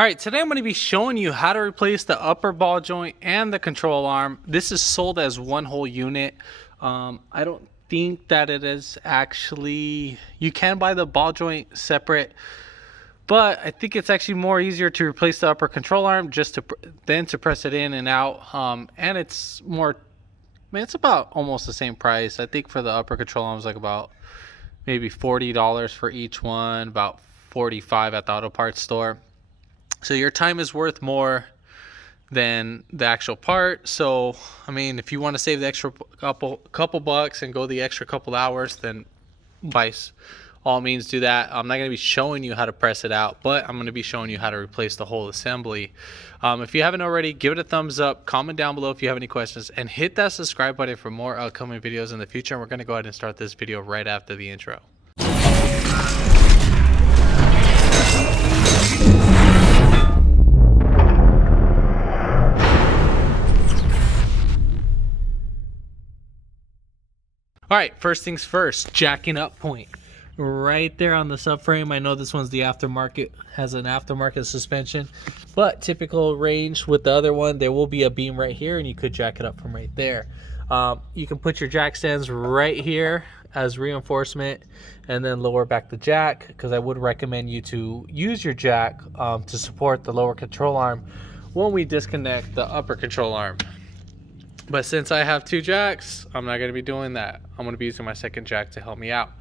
All right, today I'm going to be showing you how to replace the upper ball joint and the control arm. This is sold as one whole unit. I don't think that it is actually, you can buy the ball joint separate, but I think it's actually more easier to replace the upper control arm just to then to press it in and out. And it's more, I mean, it's about almost the same price. I think for the upper control arm is like about maybe $40 for each one, about $45 at the auto parts store. So your time is worth more than the actual part. So, I mean, if you want to save the extra couple bucks and go the extra couple hours, then by all means do that. I'm not going to be showing you how to press it out, but I'm going to be showing you how to replace the whole assembly. If you haven't already, give it a thumbs up, comment down below if you have any questions, and hit that subscribe button for more upcoming videos in the future. And we're going to go ahead and start this video right after the intro. All right, first things first, jacking up point. Right there on the subframe. I know this one's the aftermarket, has an aftermarket suspension, but typical range with the other one, there will be a beam right here and you could jack it up from right there. You can put your jack stands right here as reinforcement and then lower back the jack, because I would recommend you to use your jack to support the lower control arm when we disconnect the upper control arm. But since I have two jacks, I'm not going to be doing that. I'm going to be using my second jack to help me out.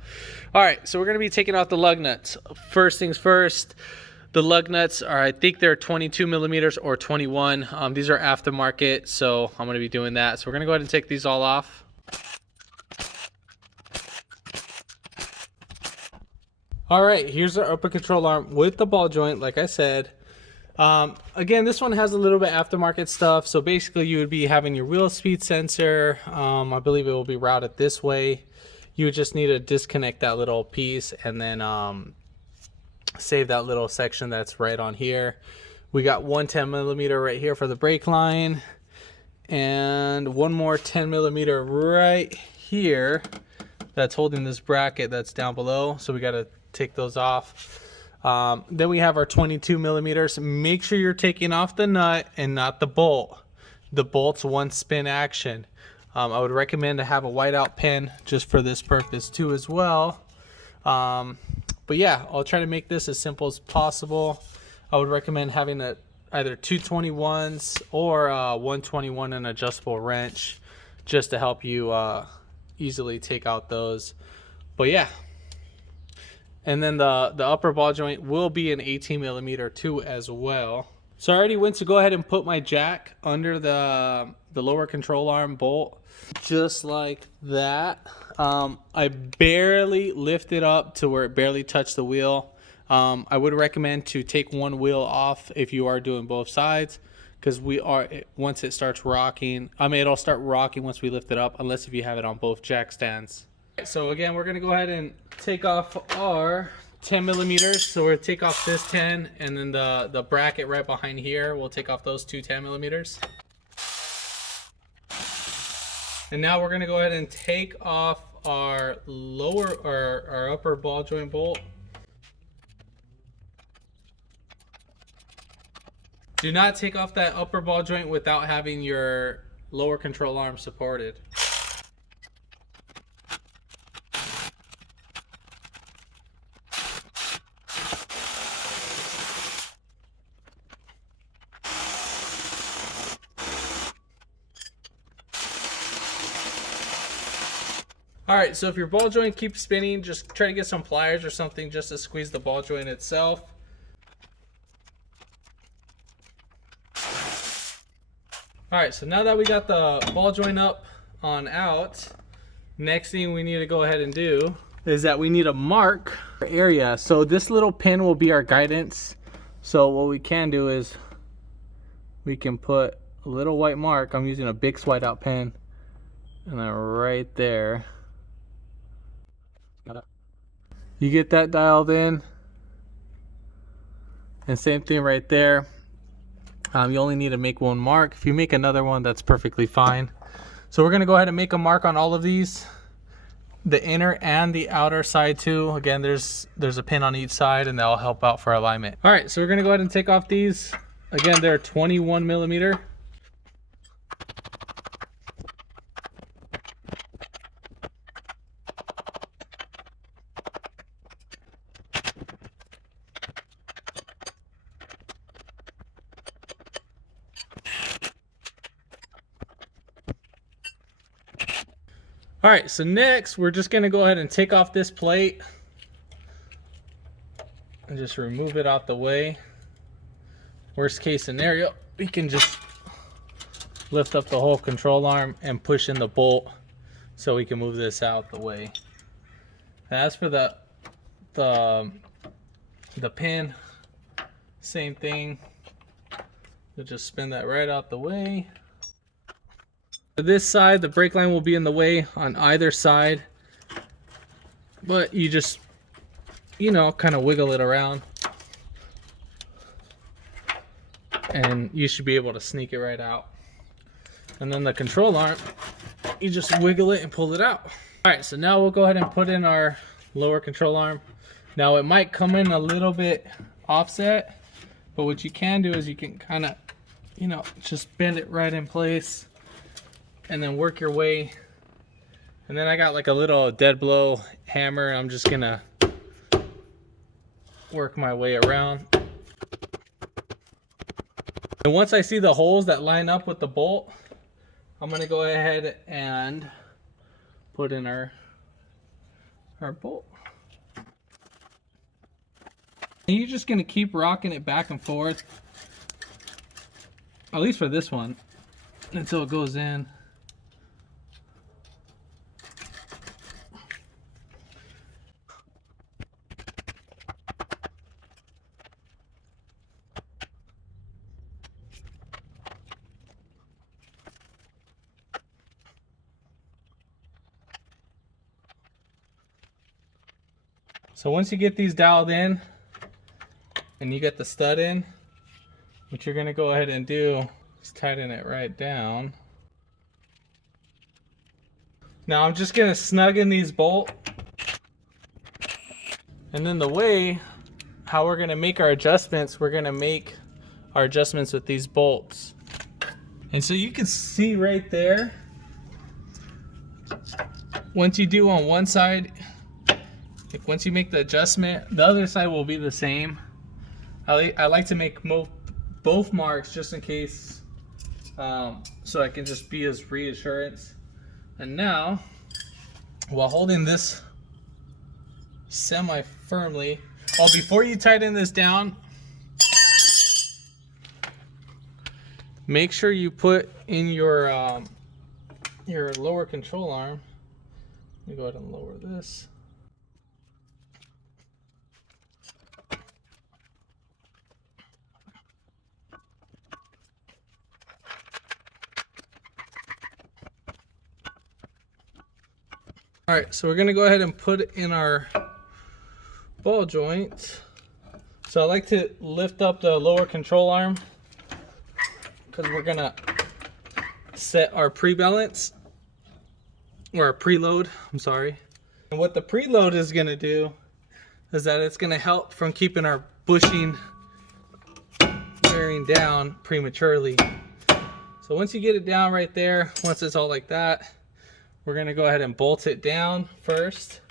All right, so we're going to be taking out the lug nuts. First things first, the lug nuts are, I think they're 22 millimeters or 21. These are aftermarket, so I'm going to be doing that. So we're going to go ahead and take these all off. All right, here's our upper control arm with the ball joint, like I said. Again, this one has a little bit aftermarket stuff. So basically you would be having your wheel speed sensor. I believe it will be routed this way. You would just need to disconnect that little piece and then save that little section that's right on here. We got one 10 millimeter right here for the brake line and one more 10 millimeter right here that's holding this bracket that's down below. So we got to take those off. Then we have our 22 millimeters. Make sure you're taking off the nut and not the bolt. The bolt's one spin action. I would recommend to have a whiteout pen just for this purpose too as well. But yeah, I'll try to make this as simple as possible. I would recommend having either 221s or 121 and adjustable wrench just to help you easily take out those. But yeah. And then the upper ball joint will be an 18 millimeter too as well. So I already went to go ahead and put my jack under the lower control arm bolt, just like that. I barely lifted up to where it barely touched the wheel. I would recommend to take one wheel off if you are doing both sides, because once it starts rocking, it'll start rocking once we lift it up, unless if you have it on both jack stands. So again, we're going to go ahead and take off our 10 millimeters. So we're going to take off this 10 and then the bracket right behind here. We'll take off those two 10 millimeters. And now we're going to go ahead and take off our our upper ball joint bolt. Do not take off that upper ball joint without having your lower control arm supported. All right, so if your ball joint keeps spinning, just try to get some pliers or something just to squeeze the ball joint itself. All right, so now that we got the ball joint up on out, next thing we need to go ahead and do is that we need to mark our area. So this little pin will be our guidance. So what we can do is we can put a little white mark. I'm using a Bix whiteout pen, and then right there. You get that dialed in, and same thing right there. You only need to make one mark. If you make another one, that's perfectly fine. So we're going to go ahead and make a mark on all of these, the inner and the outer side too. Again, there's a pin on each side, and they'll help out for alignment. All right, so we're gonna go ahead and take off these. Again, they're 21 millimeter. All right, so next we're just gonna go ahead and take off this plate and just remove it out the way. Worst case scenario, we can just lift up the whole control arm and push in the bolt so we can move this out the way. And as for the pin, same thing. We'll just spin that right out the way. This side, the brake line will be in the way on either side, but you just, you know, kind of wiggle it around and you should be able to sneak it right out. And then the control arm, you just wiggle it and pull it out. All right, so now we'll go ahead and put in our lower control arm. Now it might come in a little bit offset, but what you can do is you can kind of, you know, just bend it right in place and then work your way. And then I got like a little dead blow hammer. I'm just gonna work my way around. And once I see the holes that line up with the bolt, I'm gonna go ahead and put in our bolt. And you're just gonna keep rocking it back and forth, at least for this one, until it goes in. So once you get these dialed in and you get the stud in, what you're gonna go ahead and do is tighten it right down. Now I'm just gonna snug in these bolts. And then the way how we're gonna make our adjustments, we're gonna make our adjustments with these bolts. And so you can see right there, once you do on one side, like once you make the adjustment, the other side will be the same. I like to make both marks just in case, so I can just be as reassurance. And now, while holding this semi-firmly, before you tighten this down, make sure you put in your lower control arm. Let me go ahead and lower this. All right, so we're gonna go ahead and put in our ball joint. So I like to lift up the lower control arm because we're gonna set our pre-balance, or our preload, I'm sorry. And what the preload is gonna do is that it's gonna help from keeping our bushing wearing down prematurely. So once you get it down right there, once it's all like that, we're gonna go ahead and bolt it down first.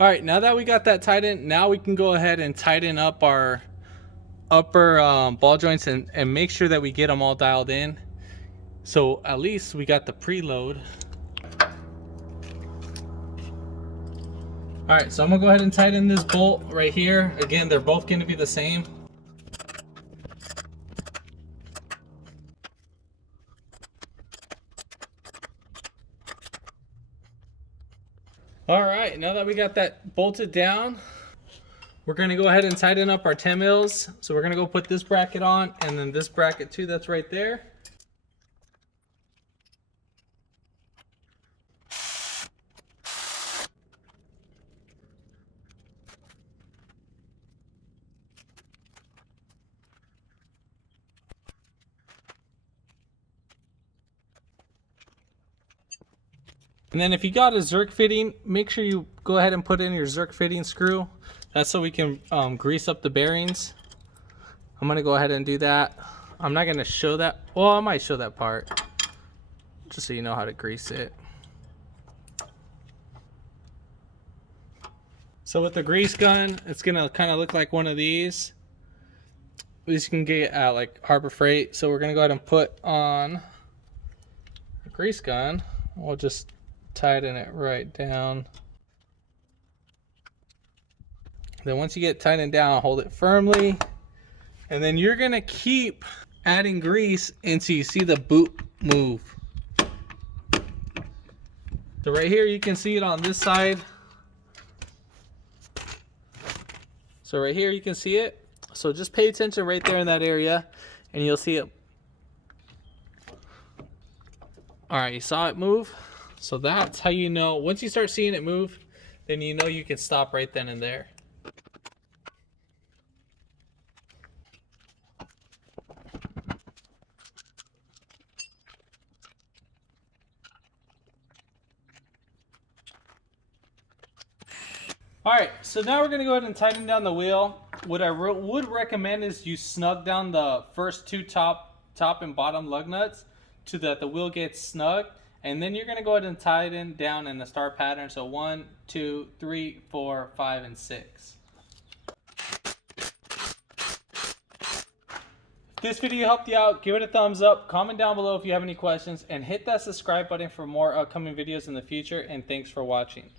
All right, now that we got that tightened, now we can go ahead and tighten up our upper ball joints and make sure that we get them all dialed in. So at least we got the preload. All right, so I'm gonna go ahead and tighten this bolt right here. Again, they're both gonna be the same. All right, now that we got that bolted down, we're gonna go ahead and tighten up our 10 mils. So we're gonna go put this bracket on and then this bracket too, that's right there. And then if you got a Zerk fitting, make sure you go ahead and put in your Zerk fitting screw. That's so we can grease up the bearings. I'm gonna go ahead and do that. I'm not gonna show that. Well, I might show that part, just so you know how to grease it. So with the grease gun, it's gonna kind of look like one of these. These you can get at like Harbor Freight. So we're gonna go ahead and put on the grease gun. We'll just tighten it right down. Then once you get tightened down, hold it firmly. And then you're gonna keep adding grease until you see the boot move. So right here, you can see it on this side. So right here, you can see it. So just pay attention right there in that area and you'll see it. All right, you saw it move. So that's how you know, once you start seeing it move, then you know you can stop right then and there. All right, so now we're gonna go ahead and tighten down the wheel. What I would recommend is you snug down the first two top and bottom lug nuts so that the wheel gets snug. And then you're gonna go ahead and tighten down in the star pattern. So 1, 2, 3, 4, 5, and 6. If this video helped you out, give it a thumbs up, comment down below if you have any questions, and hit that subscribe button for more upcoming videos in the future. And thanks for watching.